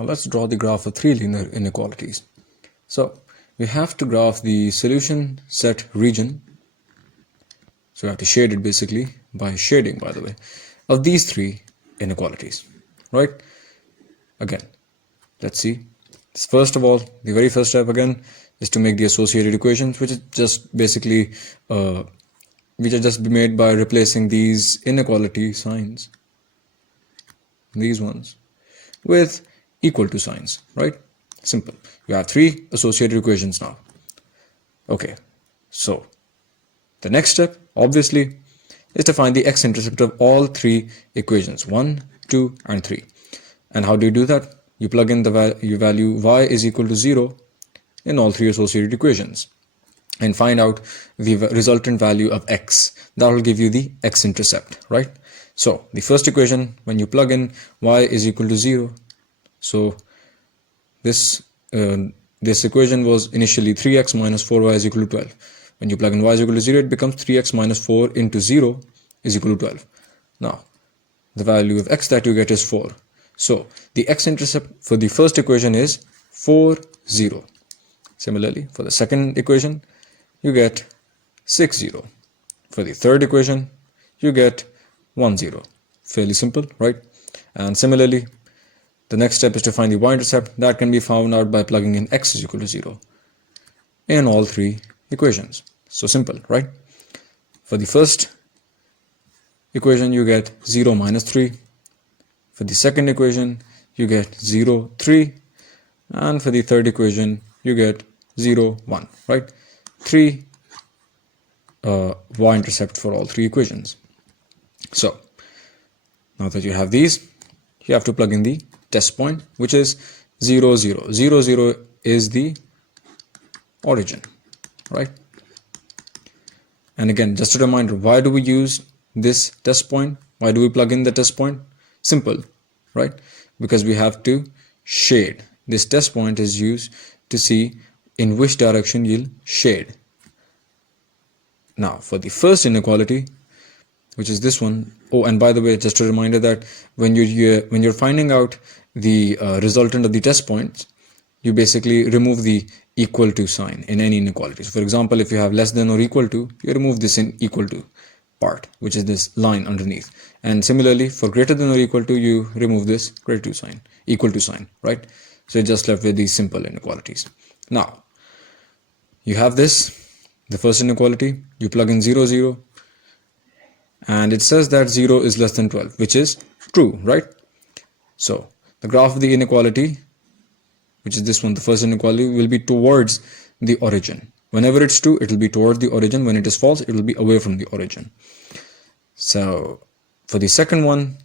Now let's draw the graph of three linear inequalities. So we have to graph the solution set region. So we have to shade it basically by shading, by the way, of these three inequalities, right? Again, let's see. First of all, the very first step again is to make the associated equations, which is just basically which are just made by replacing these inequality signs, these ones, with equal to signs, right? Simple. You have three associated equations now. Okay, so the next step, obviously, is to find the x-intercept of all three equations, 1, 2, and 3. And how do you do that? You plug in the value y is equal to 0 in all three associated equations and find out the resultant value of x. That will give you the x-intercept, right? So the first equation, when you plug in y is equal to 0, so this equation was initially 3x minus 4y is equal to 12. When you plug in y is equal to 0, it becomes 3x minus 4 into 0 is equal to 12. Now, the value of x that you get is 4. So, the x-intercept for the first equation is 4, 0. Similarly, for the second equation, you get 6, 0. For the third equation, you get 1, 0. Fairly simple, right? And similarly, the next step is to find the y-intercept. That can be found out by plugging in x is equal to 0 in all three equations. So simple, right? For the first equation, you get 0, minus 3. For the second equation, you get 0, 3. And for the third equation, you get 0, 1, right? 3 y-intercept for all three equations. So, now that you have these, you have to plug in the test point, which is 0, 0. 0, 0 is the origin, right? And again, just a reminder, why do we use this test point? Why do we plug in the test point? Simple, right? Because we have to shade. This test point is used to see in which direction you'll shade. Now, for the first inequality, which is this one. Oh, and by the way, just a reminder that when you're finding out the resultant of the test points, you basically remove the equal to sign in any inequality. So for example, if you have less than or equal to, you remove this in equal to part, which is this line underneath. And similarly, for greater than or equal to, you remove this greater to sign, equal to sign, right? So you're just left with these simple inequalities. Now, you have this, the first inequality, you plug in 0, 0, and it says that 0 is less than 12, which is true, right? So the graph of the inequality, which is this one, the first inequality, will be towards the origin. Whenever it's true, it will be towards the origin. When it is false, it will be away from the origin. So for the second one,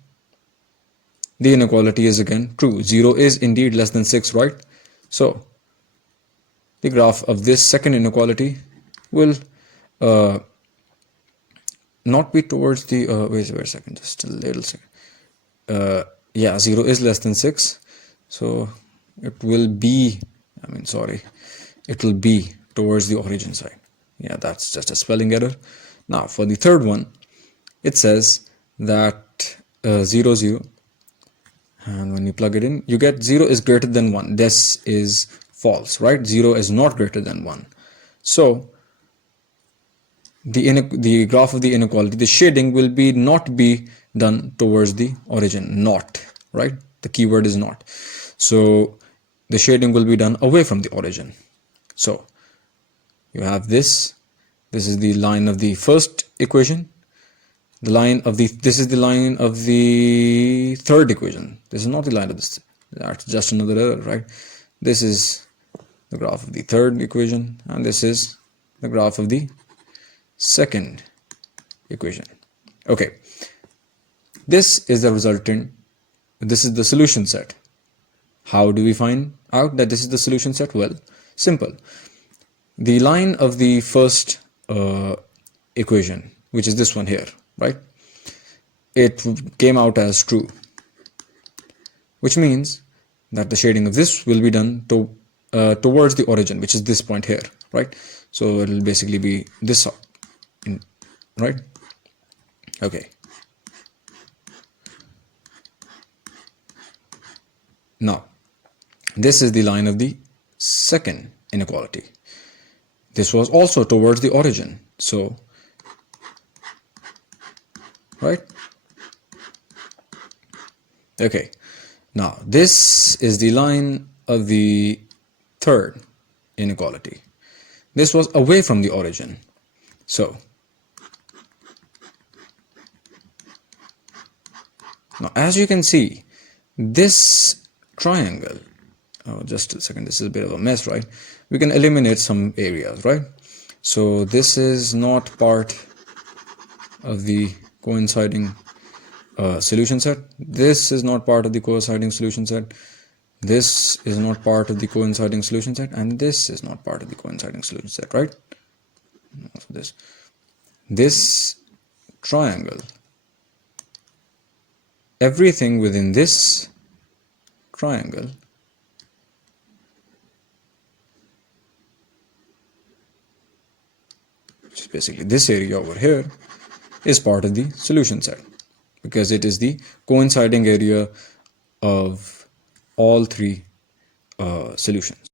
the inequality is again true. 0 is indeed less than 6, right? So the graph of this second inequality will not be towards the wait a second, just a little second. Yeah, 0 is less than 6, so it will be, it will be towards the origin side. Yeah, that's just a spelling error. Now for the third one, it says that 0, 0, and when you plug it in, you get 0 is greater than 1. This is false, right? 0 is not greater than 1. So the graph of the inequality, the shading will be not be done towards the origin, not, right? The keyword is not. So the shading will be done away from the origin. So you have this is the line of the first equation, this is the line of the third equation. This is not the line of this, that's just another error, right? This is the graph of the third equation, and this is the graph of the second equation. Okay, this is the resultant, this is the solution set. How do we find out that this is the solution set? Well, simple. The line of the first equation, which is this one here, right? It came out as true, which means that the shading of this will be done towards the origin, which is this point here, right? So it will basically be this, right? Okay. Now, This is the line of the second inequality. This was also towards the origin. So, right? Okay. Now, this is the line of the third inequality. This was away from the origin. So, now as you can see, this triangle, oh, just a second, this is a bit of a mess, right? We can eliminate some areas, right? So this is not part of the coinciding solution set. This is not part of the coinciding solution set. This is not part of the coinciding solution set, and this is not part of the coinciding solution set, right? So this triangle, everything within this triangle which is basically this area over here, is part of the solution set because it is the coinciding area of all three solutions.